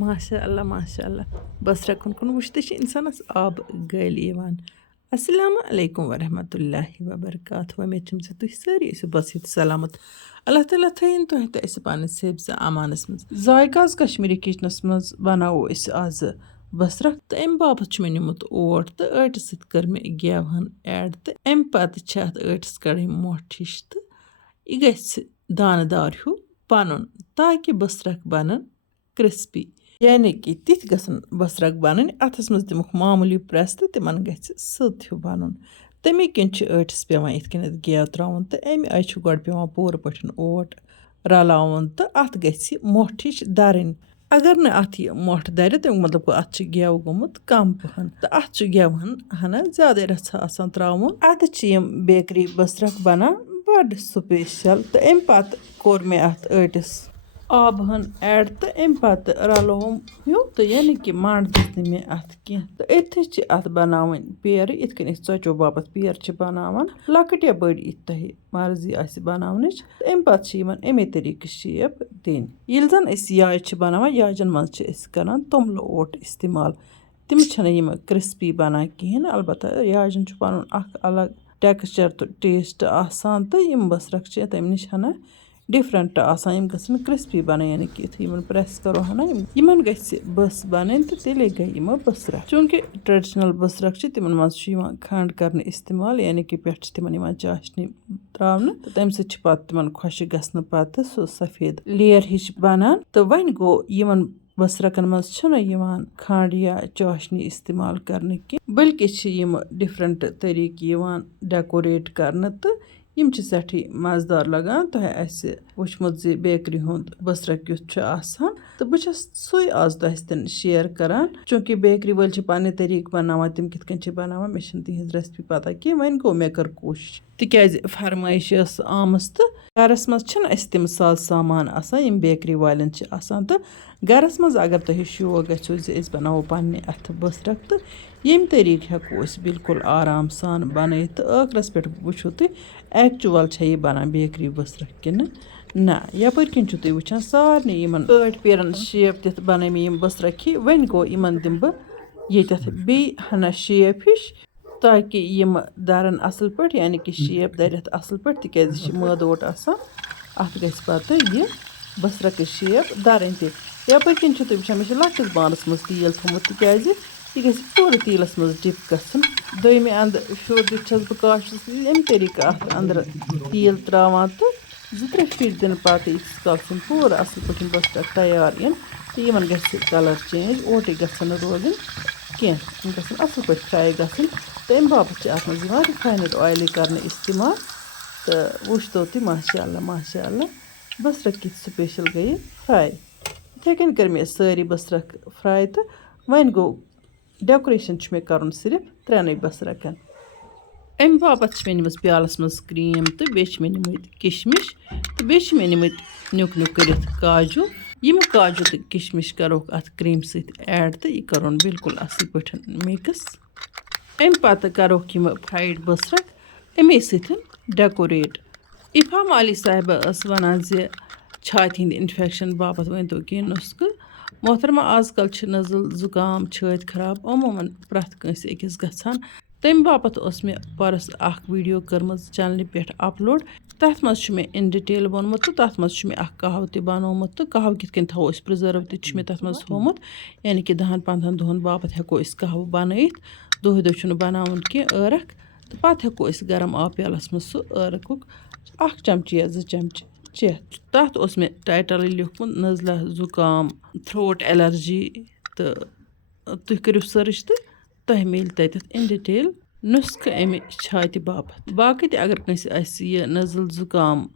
माशा अल्लाह बसरा कुन वुचते इंसानस आब गल यवान। अस्सलामु अलैकुम वरहमतुल्लाहि वबरकातुहू। उम्मीद छम से तुह सारी बस ये सलामत। अल्लाह ताला थयन तुह तो पानस हिफ्ज़ अमानस मज। जायकाज कश्मीरी किचनस मज बनावो आज बसरा तो अम बापत मे निमुत ओट तो आटस सत कर मे गेवहन ऐड तो अम पत आटस कड़ मोट हिश तो यह गछ दानदार हूँ बनुन ताकि बसरक बनन क्रिस्पी यानी कि तिथ गसन बसरक बनन अथस मज दिमुख मामूली प्रेस तो तिमन गछ सत हूँ बनन तमे किन आटस पेवान इत कन गेव त्राउन तो अमे आय गोड पेवान पूर पठन ओट रलाउन तो अत गछ मोट हिश दरन। अगर न अत यह मोट दर तमें मतलब गो अत गेव गोमुत कम पहन तो अत गेवहन हना ज्यादा रचा आसान त्राउन। अद बेकरी बसरक बनान बड़ स्पेशल तो अम पत कोर मे अत आटस आबहन ऐड तो अम पत रलोम ह्यू तो यानी कि मंड दिस मे अत कह तो अथ अत बनावन पेर इत कन चचो बापत पेर बनावन लकट या बड़ इत तह मर्जी आसि बनावनच अम पत अमे तरीक शेप दिन। यिल जन याज बनावन याजन मज करान तोमल ओट इस्तेमाल तिम छन क्रिस्पी बनान कहें अलबत्ता याजन पनुन अलग टेक्सचर तो टेस्ट आसान तो यम बसरक तम नश हना डिफरेंट आसान यम गसन क्रिस्पी बन यानी कि यमन प्रेस करो हना यमन गछ बस बन तो तेले गई यम बसरक। चूंकि ट्रेडिशनल बसरक तिमन मज खंड कर इस्तेमाल यानी कि पे तिमन चाशनी त्रावन तो तम सत तिमन खुश गसन पत सो सफेद लेयर हिश बनान तो वन गो यमन बसरकन मज खंड या चाशनी इस्तेमाल करने की बल्कि डिफरेंट तरीक डेकोरेट करने तो यम सठी मजदार लगान तो वुचमुत जी बेकरी हुंद बसरक युथ आसान तो बस सोई आज तुम शेयर करान चूंकि बेकरी वाल पन्ने तरीक बनावान तिम कित बनावान मे तिहज रेसिपी पता कि वन गो मे कर कोशिश तिकाज फरमाइश आमस तो घरस मज तम साज सामान आसान यम बेकरी वालन आसान तो घरस मज अगर तुह शौक गो जी बनावो पन्ने अथ बसरक तो यम तरीक हेको बिल्कुल आराम सान बन तो आखरस पे वो तुम एक्चुअल यह बनान बेकरी बसरक किन ना यपर किन तुम वुचान सारे यमन आठ पेरन शेप दित बन मे यम बसरक ही वन गो यमन दिम बह बे हना शेप हिश ताकि यम दरन असल पे यानी कि शेप दरित असल पे तिकाज मदोट आसान अत गछ पत यह बसरक शेप दरन ते यपर किन तुम वुचान मे लकटिस बानस मज तेल थोमुत तिकाज यह गछ पूरे तेलस मज डिप गसन दोमे अंद शोर दिस बह काशस अमे तरीक अत अंदर तेल त्रावान तो 2-3 फिर दिन पत इत काल पूरे असल पे बसरक तैयार इन तो यमन गछ कलर चेंज ओटे गसन रोजन कह गसन असल पे फ्राई गसन तो अमे बापत अत मज रिफाइंड ऑयल कर इस्तेमाल तो वुचतो तुम माशा बसरक कि स्पेशल गई फ्राई इथे कन कर मे सारी बसरक फ्राई तो वन गो डेकोरेशन मे कर सिर्फ 3 बसरकन अमे बापत मे निमस प्यालस मज क्रीम तो बे मे निमुत किशमिश तो बे मे निमुत नुक कर काजू यम काजू तो किशमिश करो अत क्रीम सत ऐड तो यह करो बिल्कुल असल पे मिक्स अमे पत करो यम फ्राइड बसरक अमे सत डेकोरेट। इफाम अली साहिबा वन छाति हिंद इन्फेक्शन बापत वन तो कह नुस्ख मोहतरमा आजकल नज़ल जुकाम छाति खराब अमूमन प्रथ कंस अकिस गछान तम बापत मे परस वीडियो कर्म चैनल पे अपलोड तथ मज मे इन डिटेल वोनमुत तो तथ मज मे कहव त बनोमुत तो कहव कित थो प्रिजर्व मे तथ मज थोमुत यानी कि 10-15 दोहन बापत हेको कहव बनइथ दोह दो बनावन कि ٲरक तो पत हेको गरम आब प्यालस मज सो ٲरकुक 1 चमच या 2 चमच चेत तथ मे टाइटल लिखमुत नज़ला जुकाम थ्रोट एलर्जी तो तुह करो सर्च तो तह मिल तथ इन डिटेल नुस्ख अमे छाति बापत बाकी अगर कंस यह नज़ल जुकाम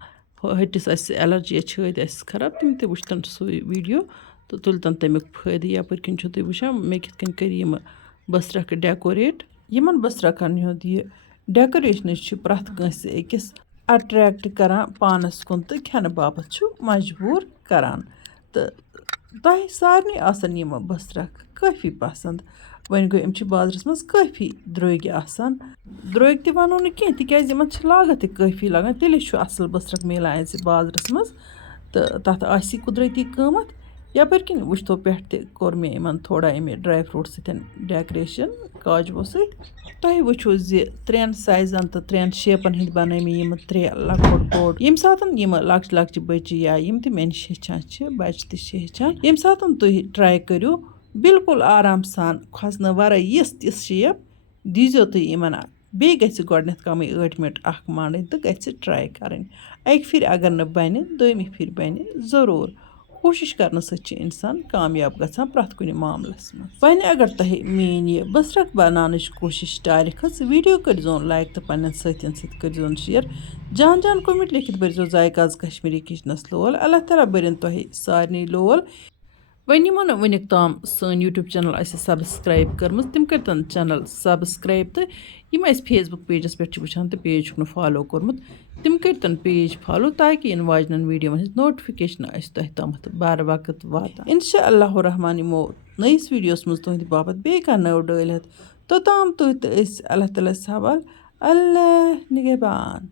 हटिस एलर्जी या छाति खराब तम त वुचतन सो वीडियो तो तुलतन तमिक फायदे यपर किन तुम वुचान मे कित कर बसरक डेकोरेट यमन बसरकन हुंद यह डेकोरेशन प्रथ कंस अकिस अट्रैक्ट करान पानस कुन तो खेन बापत मजबूर करान तो तह सारे आसन यम बसरक काफ़ी पसंद वन गो यम बाजारस मज काफ़ी द्रोग आसान द्रोग त वनो न कह तिकाज यमन लागत काफ़ी लगान तेले असल बसरक मिलान बाजारस मज तो तथ आसी कुदरती कीमत यपर किन वुचतो पेठ ते कोर मे इमन थोड़ा इमे ड्राई फ्रूट सतन डेकोरेशन काजू सत तह वुचो ज 3 साइजन तो 3 शेपन हिंद बन मे यम 3 लकोट बोर्ड यम सातन यम लक्च लक्च बच्चे या यम ते मे निश हेचान बच्चे ते हेचान यम सातन तुह ट्राई करू बिल्कुल आराम सान खसन वर यस तिस शेप दीजो तुह यमन बे गि गोडनथ कम 8 मिनट मांड तो गि ट्राई करें अक फिर अगर न बन दोमि फिर बन जरूर कोशिश करने सत इंसान कामयाब गसान प्रथ कुन मामलस में अगर तह मेन यह बसरक बनाने कोशिश टार खस वीडियो करो लाइक तो पन्न सतन सो शेयर जान जान कमेंट लिखित बरजो जायकाज कश्मीरी किचनस लोल अल्लाह ताला बरन तह सारे लोल वन यमो वनिक ताम सन यूट्यूब चैनल सब्सक्राइब कर्म तम कर चैनल सब्सक्राइब तो यम फेसबुक पेजस पे वुचान तो पेज फॉलो कोर्मुत तम कर पेज फॉलो ताकि इन वाजन वीडियो नोटिफिकेशन तह तम बार वक्त वात इंशाअल्लाह रहमान यमो नईस वीडियोस मज तुंद बाबत बे नव डलित तोताम तुह अल्लाह ताला हवाल अल्लाह निगहबान।